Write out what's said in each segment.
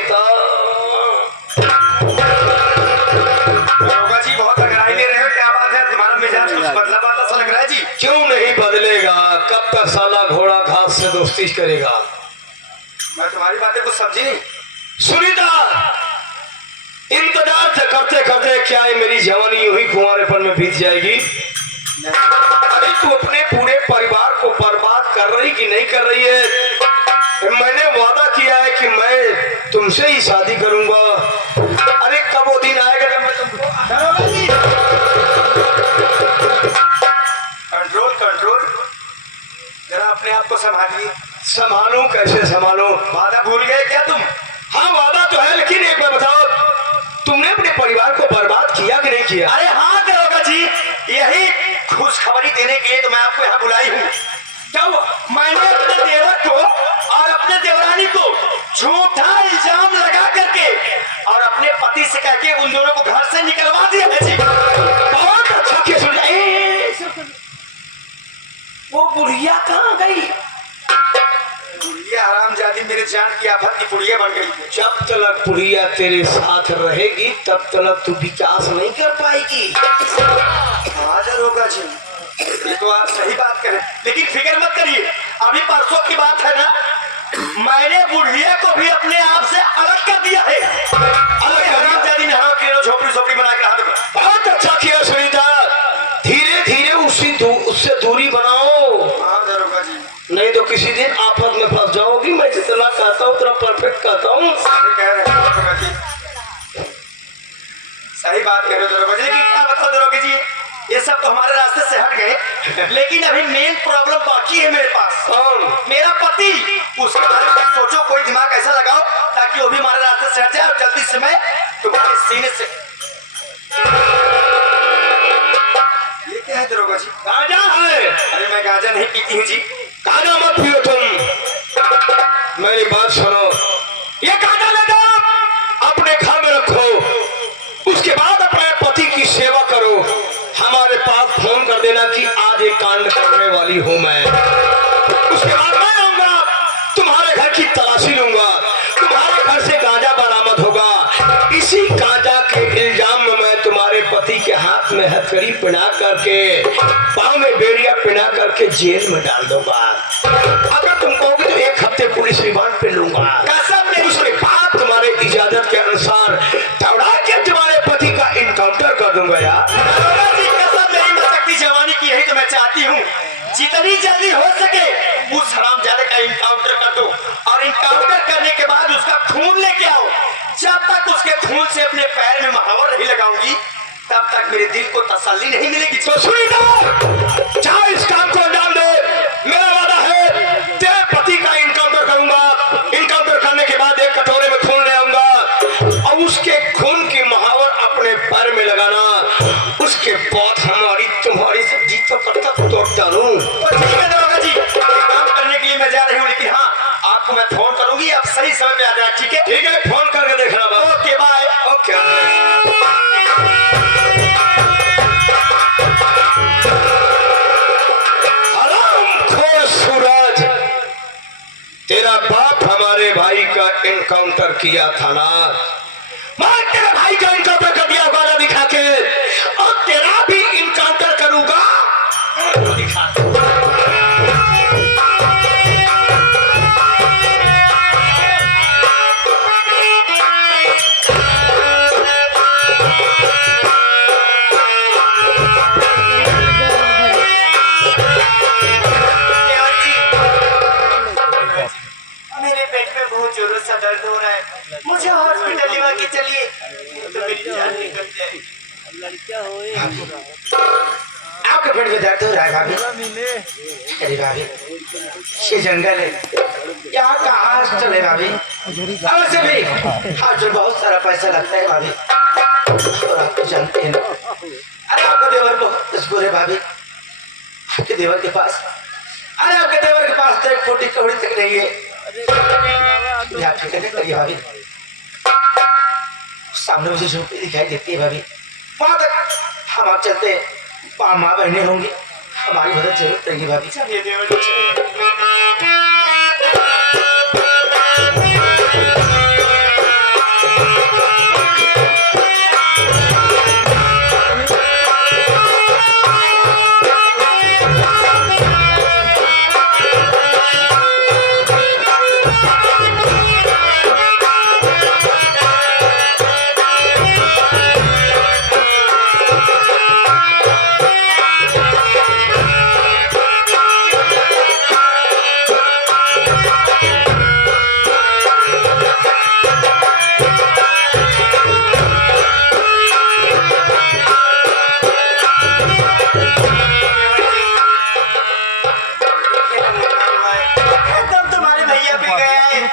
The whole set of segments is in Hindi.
सुनीता। जी बहुत अगराई ले रहे हो, क्या बात है? तुम्हारा मिजाज कुछ बदला बदला सा लग रहा है जी। क्यों नहीं बदलेगा? कब तक साला घोड़ा घास से दोस्ती करेगा? मैं तुम्हारी बातें कुछ समझी नहीं। सुनीता, इंतजार से करते करते क्या है मेरी जवानी यूं ही कुंवारेपन में बीत जाएगी? अरे तू अपने पूरे परिवार को बर्बाद कर रही कि नहीं कर रही है? मैंने वादा किया है कि मैं तुमसे ही शादी करूंगा। अरे कब वो दिन आएगा जब मैं तुमको कंट्रोल कंट्रोल, जरा अपने आप को संभालिए। संभालूं? कैसे संभालूं? वादा भूल गए क्या तुम? हाँ वादा तो है, लेकिन एक बार बताओ, तुमने अपने परिवार को बर्बाद किया कि नहीं किया? अरे हाँ दरोगा जी, यही खुशखबरी देने के लिए तो मैं आपको यहाँ बुलाई हूँ। जब मैंने अपने देवर को और अपने देवरानी को झूठा इल्जाम लगा करके और अपने पति से कह के उन दोनों को घर से निकलवा दिया है जी। बहुत अच्छा किया। सुन वो बुढ़िया कहाँ गई? बुढ़िया हरामजादी मेरे जान की आफत की बुढ़िया बन गई। जब तक बुढ़िया तेरे साथ रहेगी तब तक तू विकास नहीं कर पाएगी। हाँ दरोगा जी, ये तो आप सही बात करें, लेकिन फिक्र मत करिए, अभी परसों की बात है ना, मैंने बुढ़िया को भी अपने आप से अलग कर दिया है। अलग हरामजादी ने हरा झोपड़ी झोपड़ी बना के हाथ में। बहुत अच्छा किया सुनीता, धीरे धीरे उससे दूरी बनाओ। हाँ दरोगा जी, नहीं तो किसी दिन आफत में फंस जाओगी। मैं जितना कहता हूँ उतना परफेक्ट कहता हूँ। कह रहे हैं दरोगा जी, सही बात कह रहे हो दरोगा जी, लेकिन क्या बताओ दरोगा जी, ये सब तो हमारे रास्ते से हट गए, लेकिन अभी मेन प्रॉब्लम बाकी है मेरे पास। मेरा पति, उसके बारे में सोचो, कोई दिमाग ऐसा लगाओ ताकि वो भी हमारे रास्ते से हट जाए और जल्दी से मैं तुम्हारे सीने से। ये क्या है दरोगा जी? गांजा है। अरे मैं गांजा नहीं पीती हूँ जी। गांजा मत पियो तुम, मेरी बात सुनो। ये गांजा ले जाओ, अपने घर में रखो, उसके बाद अपने पति की सेवा करो। हमारे पास फोन कर देना कि आज एक कांड करने वाली हूं मैं। उसके बाद मैं आऊंगा, तुम्हारे घर की तलाशी लूंगा, तुम्हारे घर से गांजा बरामद होगा। इसी गांजा के इल्जाम में मैं तुम्हारे पति के हाथ में हथकड़ी पिना करके, पाँव में बेड़िया पिना करके जेल में डाल दूंगा। अगर तुम कहोगे तो एक हफ्ते पुलिस रिमांड पे लूंगा। उसके बाद तुम्हारे इजाजत के अनुसार दौड़ा के तुम्हारे पति का इनकाउंटर कर दूंगा यार। जवानी की यही तो मैं चाहती हूँ, जितनी जल्दी हो सके उस हरामजादे का इनकाउंटर कर दो, और इनकाउंटर करने के बाद उसका खून लेके आओ। जब तक उसके खून से अपने पैर में महावर नहीं लगाऊंगी तब तक मेरे दिल को तसल्ली नहीं मिलेगी। तो सुनी दो, चाहे इस काम को अंजाम दे, मेरा वादा है तेरे पति का इनकाउंटर करूंगा। इनकाउंटर करने के बाद एक कटोरे में खून ले आऊंगा और उसके खून की महावर अपने पैर में लगाना। उसके बाद हमारी तुम्हारी सब्जी तो करता तोड़ डालूं। ठीक है दरोगा जी, काम करने के लिए मैं जा रही हूँ, लेकिन हाँ आपको मैं फोन करूंगी, आप सही समय पे आ जाए। ठीक है? ठीक है, फोन करके देखना। Okay bye. ओके। हरामखोर सूरज, तेरा बाप हमारे भाई का इनकाउंटर किया था ना, मैं तेरे भाई का इनकाउंटर कर दिया वाला दिखा के, और तेरा भी इनकाउंटर करूंगा दिखा के। मेरे पेट में बहुत जोरों से दर्द हो रहा है, मुझे हॉस्पिटल लेवा के चलिए, तो मेरी जान निकल जाए। आपके पेट में दर्द हो रहा है भाभी? अरे भाभी, ये जंगल है, यहाँ का हॉस्टल है भाभी। अवश्य भी हॉस्टल बहुत सारा पैसा लगता है भाभी, और आप तो जानते हैं ना। अरे आपका देवर बहुत मजबूर है भाभी, आपके देवर के पास, अरे आपके देवर के पास तो एक फूटी कौड़ी तक नहीं है। आप फिक्र नहीं करिए भाभी, सामने मुझे झोपड़ी दिखाई देती है भाभी, वहां तक हम आप चलते हैं। वहां माँ बहने होंगी, हमारी मदद जरूर करेंगी भाभी। चलिए देवर जी,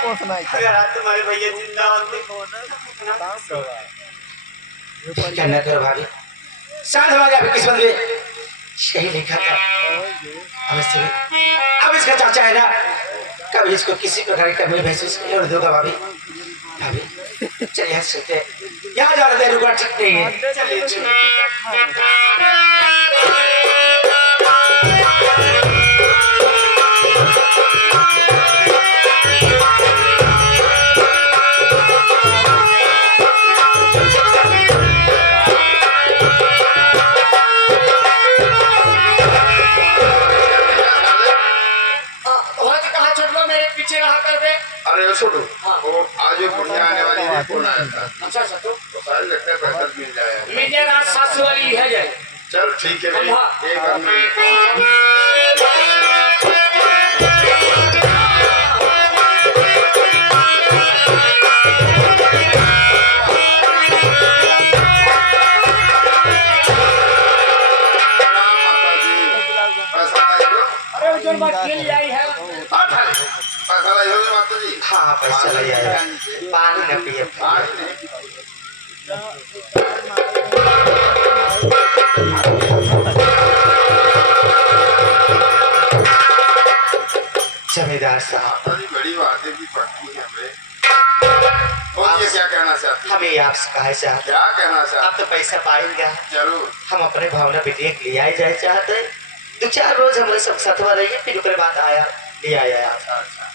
अगर आज तुम्हारे भैया जिंदा होते क्या न करो भाभी, शायद हमारे अभी किस्मत में यही लिखा था। अब इसका चाचा है ना, कभी इसको किसी प्रकार की कमी महसूस नहीं होने दूंगा भाभी। भाभी चलिए यहाँ से यहाँ जा रहे थे, रुकना ठीक नहीं है। चलिए चलिए। अरे छोटू, वो आज एक बढ़िया आने वाली रिपोर्ट आया था। अच्छा अच्छा तो सारे लगता है पैसा मिल जाएगा। मिल जाएगा, 700 वाली है जाए। चल ठीक है भाई, एक आदमी पैसा लाई हो माता जी। हाँ पैसा लग जाएगा, पानी न पिए। जमींदार साहब, माता जी बड़ी बातें भी पड़ती है हमें। और ये क्या कहना चाहती है? हमें आपसे कहा चाहते, क्या कहना अब चाहती तो पैसा पाएंगे, जरूर। हम अपने भावना बेटिया के लिए आए जाए चाहते हैं। 2-4 रोज हमारे सब साथवा रहिए, फिर ऊपर बात आया ले आया। अच्छा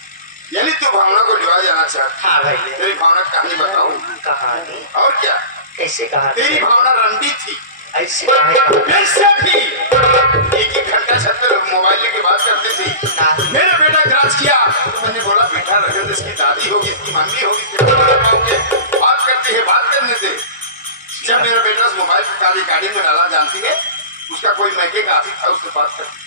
यानी तू भावना को लिवा जाना चाहती। हाँ भाई, तेरी भावना कहानी बताऊं? कहानी और क्या? कैसे कहानी? तेरी भावना रंडी थी, ऐसे कहानी वैसे भी एक ही घंटा छत पे मोबाइल लेके बात करती थी। मेरा बेटा क्रास किया तो मैंने बोला बेटा रजत इसकी दादी होगी, इसकी मम्मी होगी, बात करती है, बात करने दे। जब मेरा बेटा उस मोबाइल को काली गाड़ी में डाला, जानती है उसका कोई मैके का आती था, उससे बात करती।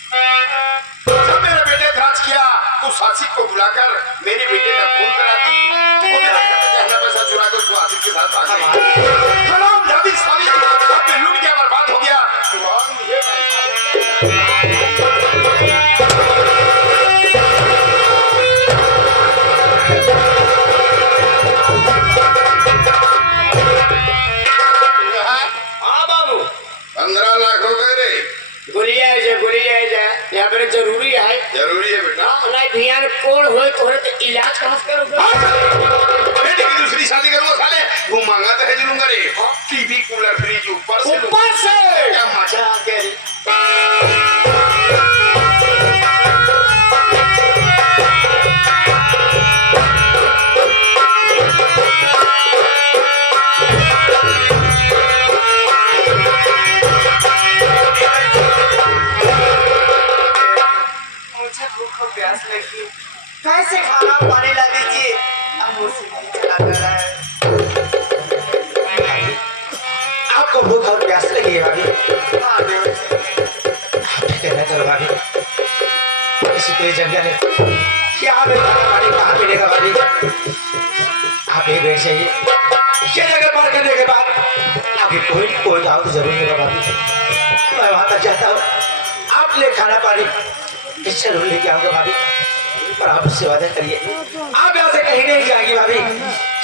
जब मेरा बेटे क्रास किया तो सासिक को बुलाकर मेरे बेटे का खून कराती, वो मेरा कहना पैसा चुरा कर उसको आसिक के साथ भाग गई। हराम जाती साली, अपने लूट गया, बर्बाद हो गया। भगवान मुझे हाँ बाबू, 15 लाख हो गए रे। गोलियां है यहाँ पर जरूरी है। जरूरी है बेटा। नहीं ध्यान कोण हो तो इलाज कहाँ से करोगे? बेटे की दूसरी शादी करूंगा साले, वो मांगा तो है लूंगा रे। टीवी कूलर फ्रिज ऊपर से लूंगा। ऊपर से क्या मजा आ गया रे। मुझे भूख और प्यास लगी, कैसे खाना पानी ला दीजिए। अब मुझसे नहीं चला जा रहा है। आपको भूख और प्यास लगी है भाभी? हाँ देवर जी। कहना करो भाभी, ऐसी कोई जंगल है यहाँ पे खाना पानी कहाँ मिलेगा भाभी? आप एक बैठ जाइए, ये जगह पार करने के बाद आगे कोई गाँव तो जरूर होगा भाभी। मैं वहाँ तक जाता हूँ, आप ले खाना पानी जरूर लेके आऊंगा भाभी, पर आप उससे वादा करिए आप यहाँ से कहीं नहीं जाएंगे भाभी।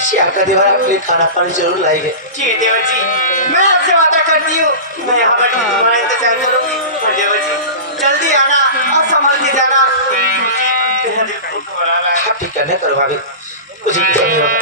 श्याम का दीवार आपके लिए खाना पानी जरूर लाएंगे। जी देवर जी, मैं आपसे वादा करती हूँ, मैं यहाँ पर तुम्हारा इंतजार करूंगी। और देवर जी जल्दी आना और संभल के जाना। मेरा दिल बहुत घबरा रहा है। आप ठीक करने करो भाभी, कुछ भी नहीं होगा।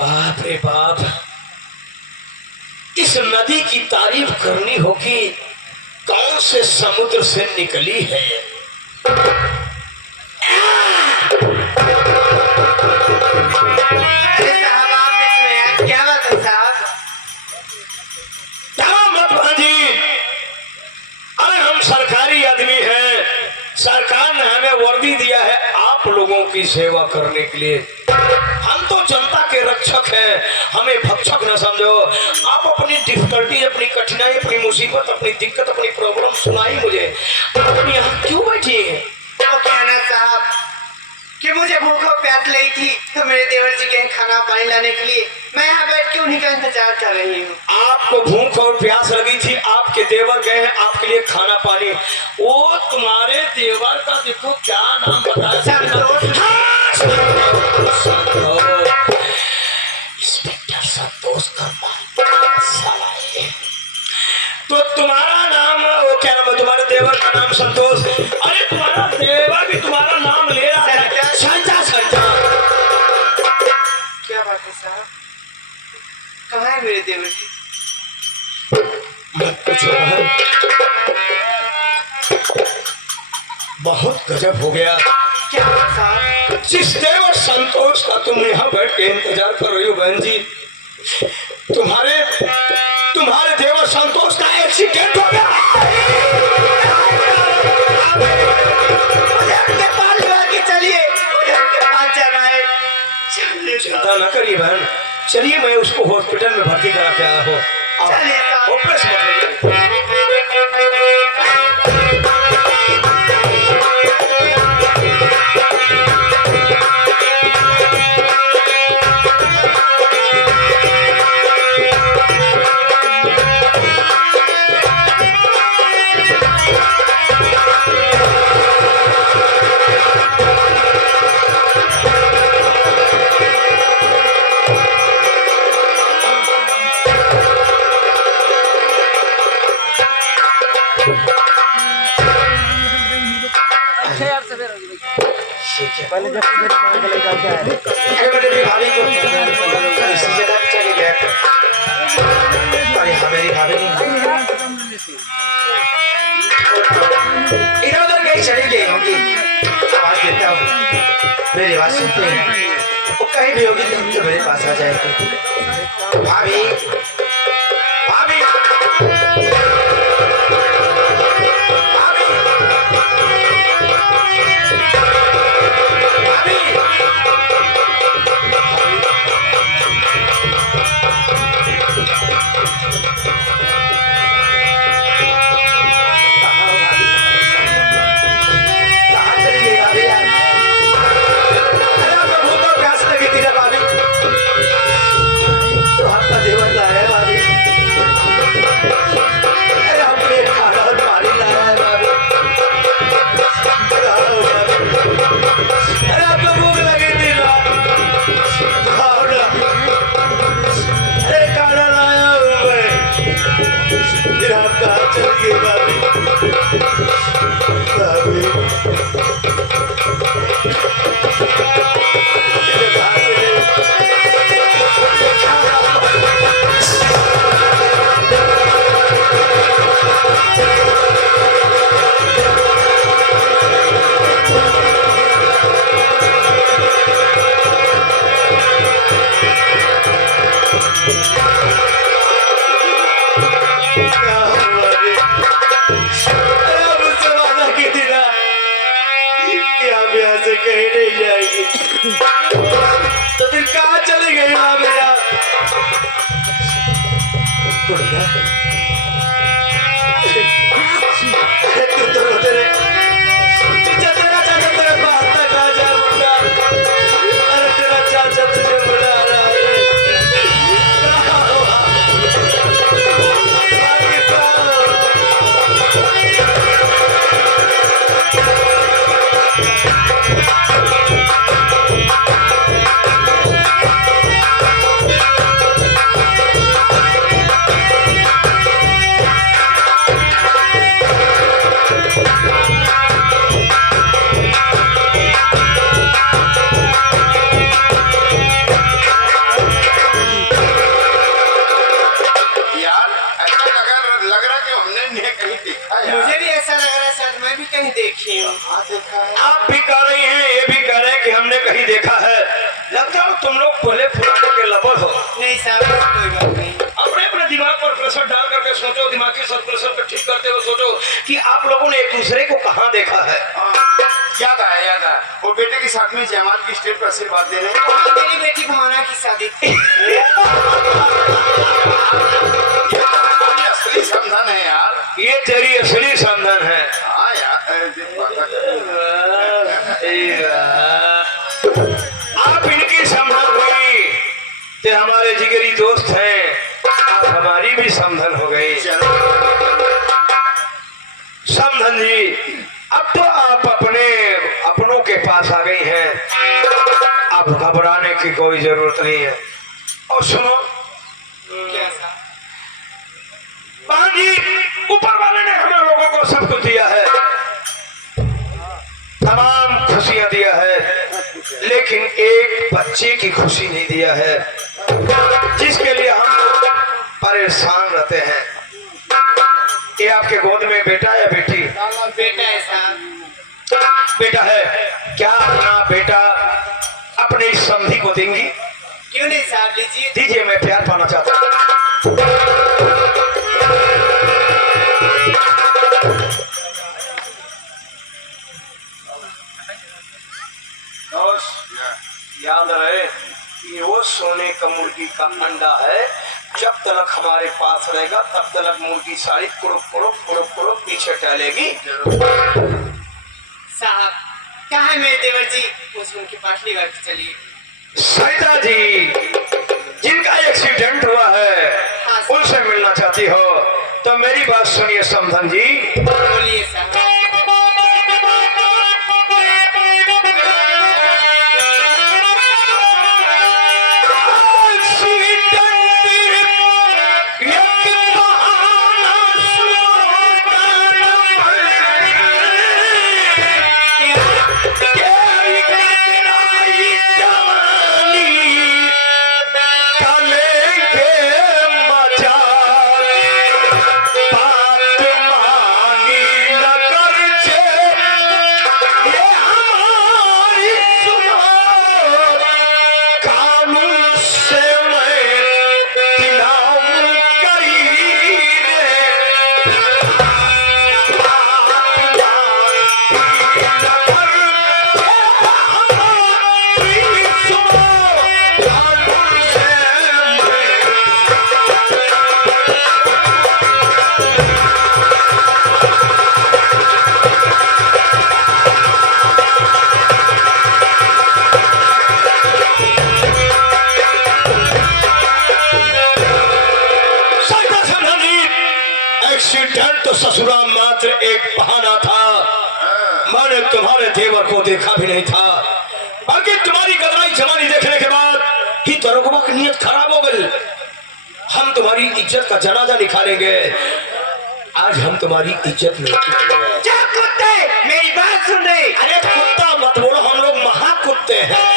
बाप रे बाप, इस नदी की तारीफ करनी होगी, कौन से समुद्र से निकली है। अरे साहब आप इसमें हैं, क्या बात है साहब? क्या मत भांजी, अरे हम सरकारी आदमी हैं, सरकार ने हमें वर्दी दिया है आप लोगों की सेवा करने के लिए। हम तो जनता के रक्षक हैं, हमें भक्षक न समझो। आप अपनी डिफिकल्टी, अपनी कठिनाई, अपनी मुसीबत, अपनी दिक्कत, अपनी प्रॉब्लम सुनाई मुझे। आप यहाँ क्यों बैठी हैं? तो कहना साहब कि मुझे भूख और प्यास लगी थी, तो मेरे देवर जी गए खाना पानी लाने के लिए, मैं यहाँ बैठ के उन्हीं का इंतजार कर रही हूँ। आपको भूख और प्यास लगी थी, आपके देवर गए हैं आपके लिए खाना पानी। वो तुम्हारे देवर का देखो क्या नाम बताया, संतोष। हाँ, संतोष, इंस्पेक्टर संतोष साला है। तो तुम्हारा नाम, वो क्या नाम है तुम्हारे देवर का नाम संतोष? अरे तुम्हारा देवर भी तुम्हारा नाम ले रहा है, संजा संजा। क्या बात है साहब, कहाँ है मेरे देवर जी? मत पूछो बहन, बहुत गजब हो गया। क्या बात साहब? जिस देवर संतोष का तुम यहाँ बैठ के इंतजार कर रही हो बहन जी, तुम्हारे देवर संतोष का एक्सीडेंट हो गया। मुझे उनके पास लेके चलिए, मुझे उनके पास जाना है। चलिए चिंता न करिए बहन, चलिए मैं उसको हॉस्पिटल में भर्ती करा के आया हूँ। चलिए साहब। ऑपरेशन मत करिए। पहले जब मेरी भाभी को इसी जगह पे चले गया था। अरे हाँ मेरी भाभी नहीं इधर उधर कहीं चली गई होगी। आवाज देता हूँ, मेरी बात सुनते हैं, वो कहीं भी होगी तो मेरे पास आ जाएगी। भाभी भाभी कहीं नहीं जाएगी तो फिर कहाँ चली गई माँ मेरा? तू तो रोते रहे, तेरा चाचा तेरे पास तक आ जा मुंडा। अरे तेरा चाचा तुझे बुला रहा है। आप भी कह रही हैं, ये भी कह रहे हैं कि हमने कहीं देखा है। लगता है तुम लोग पहले पुराने के लबर हो। नहीं साहब, कोई बात नहीं। अपने अपने दिमाग पर प्रेशर डाल विचार करके सोचो, दिमागी सर्कुलेशन को ठीक करते हुए सोचो कि आप लोगों ने एक दूसरे को कहाँ देखा है। याद आया वो बेटे के साथ में जयमाल की स्टेज पर आशीर्वाद दे रहे हैं। मेरी बेटी भावना की शादी ये असली समधन है यार। ये तेरी असली समधन है। हाँ यार आप इनकी समधन हुई ते हमारे जिगरी दोस्त हैं, आप हमारी भी समधन हो गई। समधन जी, अब तो आप अपनों के पास आ गई हैं, अब घबराने की कोई जरूरत नहीं है। और सुनो बहन जी, ऊपर वाले ने हम लोगों को सब कुछ दिया है, तमाम खुशियां दिया है, लेकिन एक बच्चे की खुशी नहीं दिया है, जिसके लिए हम परेशान रहते हैं। ये आपके गोद में बेटा या बेटी? बेटा है साहब। बेटा है। क्या अपना बेटा अपने इस समधी को देंगी? क्यों नहीं साहब, लीजिए। दीजिए, मैं प्यार पाना चाहता हूँ। याद रहे, ये वो सोने का मुर्गी का अंडा है, जब तक हमारे पास रहेगा तब तक मुर्गी सारी कुरुप कुरुप कुरुप कुरुप पीछे टहलेगी। साहब कहाँ है मेरे देवर जी? मुझे उनके पास ले कर चलिए। सरिता जी, जिनका एक्सीडेंट हुआ है, हाँ, उनसे मिलना चाहती हो तो मेरी बात सुनिए समधन जी। बोलिए साहब। एक्सीडेंट तो ससुराल मात्र एक बहाना था, मैंने तुम्हारे देवर को देखा भी नहीं था, बल्कि तुम्हारी गदराई जवानी देखने के बाद ही दरोगा की नीयत खराब हो गई। हम तुम्हारी इज्जत का जनाजा निकालेंगे, आज हम तुम्हारी इज्जत नहीं करेंगे। क्या कुत्ते मेरी बात सुन रहे? अरे कुत्ता मत बोलो, हम लोग महा कुत्ते हैं।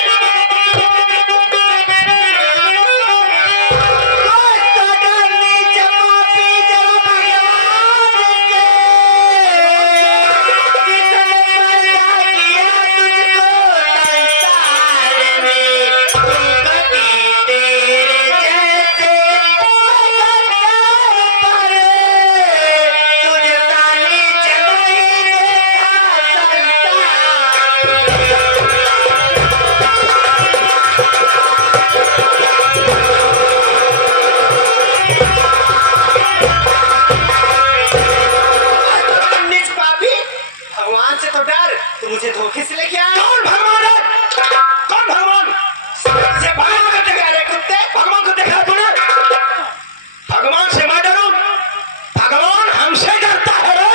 मुझे धोखे से लेके आया। कौन भगवान है? कौन भगवान? मुझे भगवान को देखा रे कुत्ते? भगवान को देखा तूने? भगवान से मैं डरूं? भगवान हमसे डरता है रे?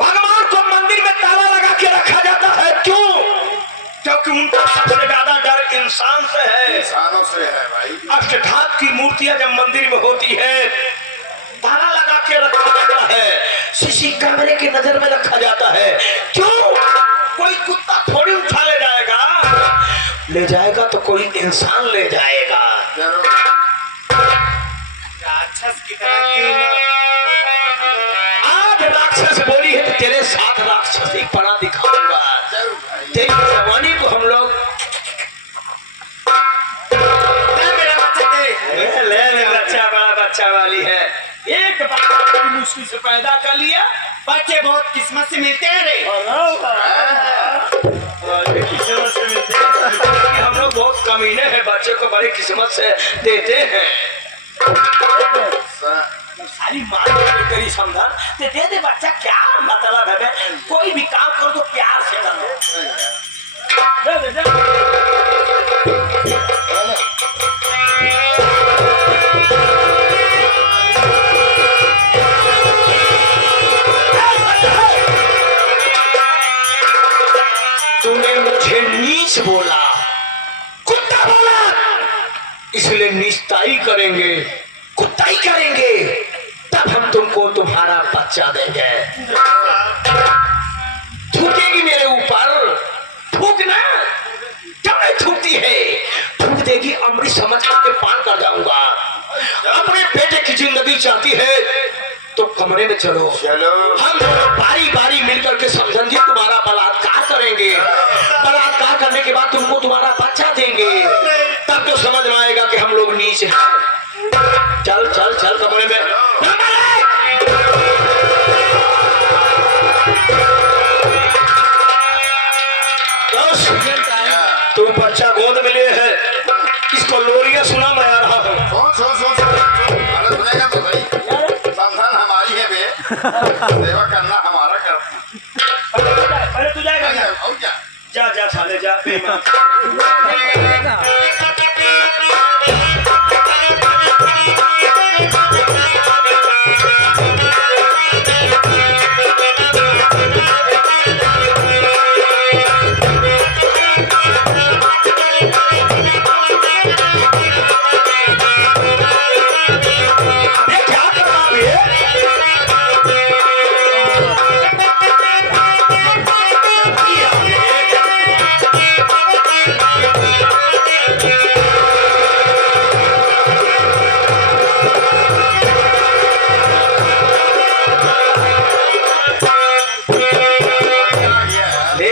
भगवान को मंदिर में ताला लगा के रखा जाता है, क्यों? क्योंकि उनका सबसे ज्यादा डर इंसान से है। इंसानों से है भाई। अष्टधातु की मूर्तियां जब मंदिर में होती है, ताला लगा के रखा जाता है, सीसी कैमरे की नजर में रखा जाता है। क्यों? कोई कुत्ता थोड़ी उठा ले जाएगा तो कोई इंसान ले जाएगा। राक्षस की तरह क्यों नहीं? आज राक्षस बोली है तो तेरे साथ राक्षसी पना दिखाऊंगा। तेरी जवानी को हम लोग मेरा बच्चा दे। ले बच्चा, बड़ा बच्चा बच्चा वाली है। एक बच्चा बड़ी मुश्किल से पैदा कर लिया। बच्चे बहुत किस्मत से मिलते हैं रे। किस्मत से मिलते हैं। हम लोग बहुत कमीने हैं, बच्चे को बड़ी किस्मत से देते हैं। सारी माँ करी समझन ते दे दे बच्चा, क्या मतलब है बे? कोई भी काम करो तो प्यार से करो। दे दे तूने मुझे नीच बोला, कुत्ता बोला, इसलिए निस्ताई करेंगे, कुत्ताई करेंगे, तब हम तुमको तुम्हारा बच्चा देंगे। थूकेगी मेरे ऊपर, थूकना क्यों नहीं थूकती है? थूक देगी, अमृत समझ के पान कर जाऊंगा। अपने बेटे की जिंदगी चाहती है तो कमरे में चलो, हम दोनों बारी बारी मिलकर के समझन जी तुम्हारा बलात्कार करेंगे। बलात्कार करने के बाद तुमको तुम्हारा बच्चा देंगे, तब तो समझ में आएगा कि हम लोग नीच हैं। चल चल चल कमरे में। तू बच्चा गोद में लिए है, इसको लोरिया सुना मैं आ रहा हूँ। सुनेगा तो सही। संतान हमारी है बे, सेवा करना हमारा कर। अरे तू जाएगा क्या? और क्या? जा जा साले जा।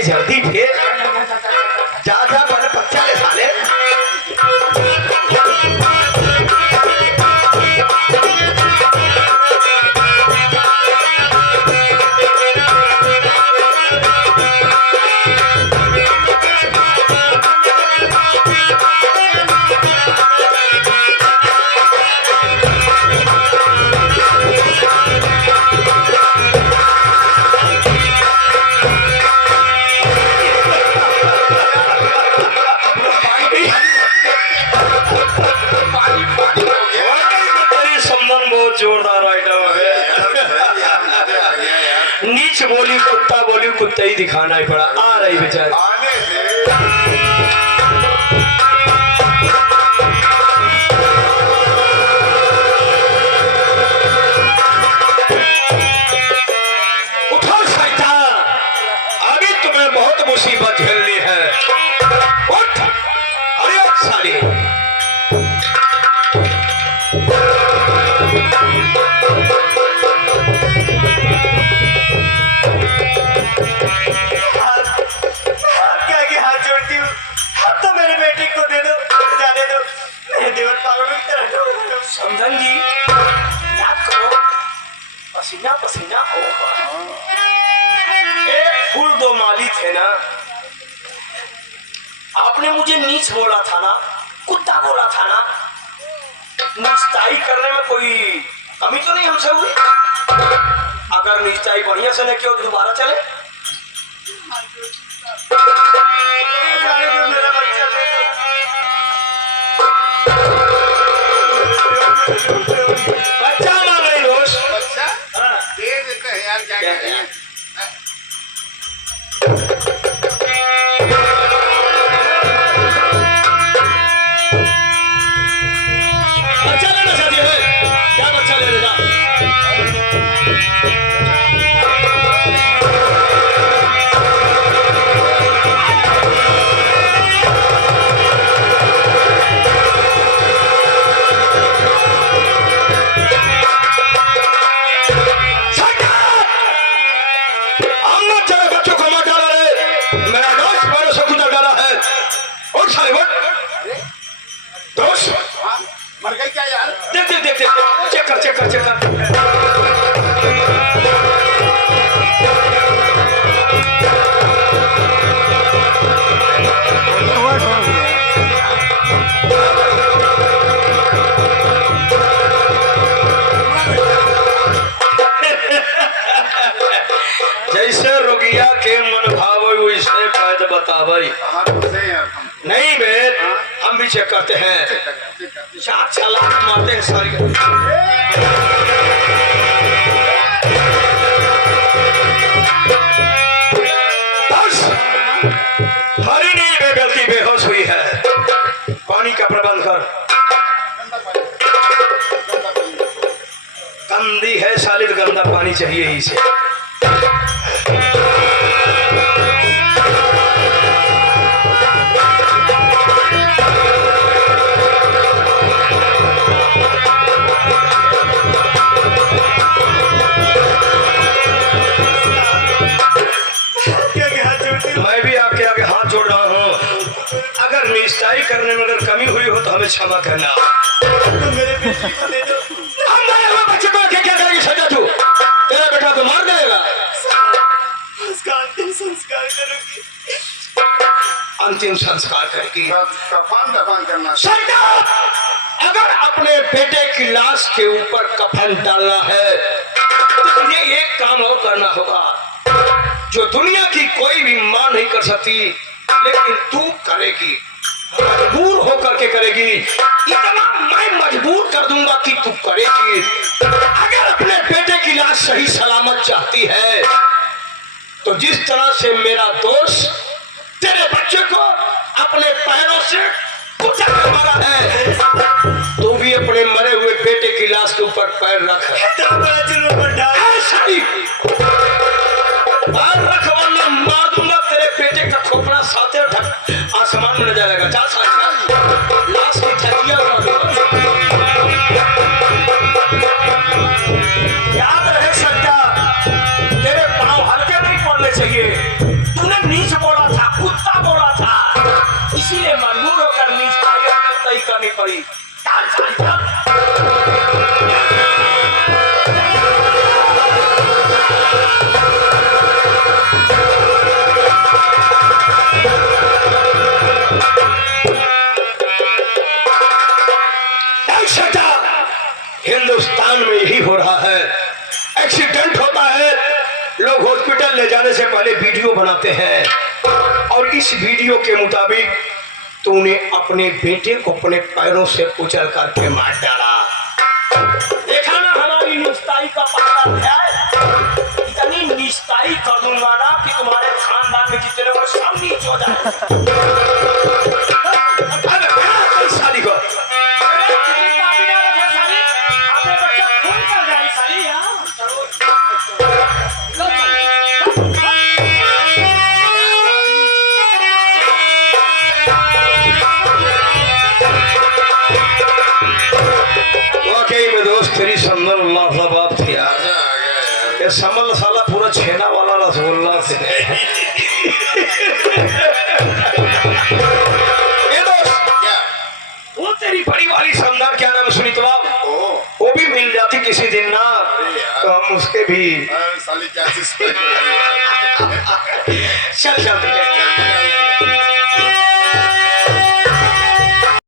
जल्दी फिर जा जा, पहले बच्चा ले साले। जोरदार आइटम है। नीच बोली कुत्ता बोली, कुत्ता ही दिखाना ही पड़ा। आ रही बेचारी उठो शैतान, अभी तुम्हें बहुत मुसीबत झेलनी है। उठ, अरे साली समझन जी, याद करो पसीना पसीना होगा। एक फूल दो माली थे ना, आपने मुझे नीच बोला था ना, कुत्ता बोला था ना। निस्ताई करने में कोई कमी तो नहीं हमसे हुई? अगर निस्ताई बढ़िया से नहीं किया तो दोबारा चले। बच्चा मांग रही रोज, बच्चा दे देते हैं यार, क्या कहते हैं? बच्चा लेना चाहती है क्या? बच्चा ले ले जा। भाई? हाँ तो सही है हम नहीं बेट, हम भी चेक करते हैं। चार छलांग मारते हैं सारी। बस हरिणी बेगलती बेहोश हुई है। पानी का प्रबंध कर। गंदी है साली, गंदा पानी चाहिए ही से। मैं भी आपके आगे हाथ जोड़ रहा हूँ। अगर निष्ठाई करने में अगर कमी हुई हो तो हमें क्षमा करना। हम मरे हुए बच्चे को क्या क्या करेगी सजा तू? तेरा बेटा तो मार देगा। अंतिम संस्कार करेगी। कफन करना। अगर अपने बेटे की लाश के ऊपर कफन डालना है तो तुझे एक काम और करना होगा जो दुनिया की कोई भी मां नहीं कर सकती, लेकिन तू करेगी, मजबूर होकर के करेगी। इतना मैं मजबूर कर दूंगा कि तू करेगी। अगर अपने बेटे की लाश सही सलामत चाहती है तो जिस तरह से मेरा दोस्त तेरे बच्चे को अपने पैरों से कुचल कर मारा है, तू भी अपने मरे हुए बेटे की लाश के ऊपर पैर रख। ऐसा ही पैर रख, वरना मार दूंगा तेरे बेटे का खोपड़ा साथे ढक आसमान में न जाएगा। जा लाश की छतिया याद रहे सच्चा, तेरे पांव हल्के नहीं पड़ने चाहिए। तूने नीच बोला था, कुत्ता बोला था, इसीलिए मजबूर होकर नीच तय करनी पड़ी। हिंदुस्तान में यही हो रहा है। एक्सीडेंट होता है, लोग हॉस्पिटल ले जाने से पहले वीडियो बनाते हैं और इस वीडियो के मुताबिक तूने अपने बेटे को अपने पैरों से कुचल करके मार डाला। देखा ना हमारी निष्ठाई का पहला अध्याय। इतनी निष्ठाई कर दूंगा ना कि तुम्हारे खानदान में जितने वो सब नीच हो जाए। शादी को तेरी संदल लाजवाब थी यार। ये समल साला पूरा छेना वाला रसगुल्ला से। ये दोस्त वो तेरी बड़ी वाली समदार क्या नाम सुनी तो आप? वो भी मिल जाती किसी दिन ना तो हम उसके भी साली क्या चल चल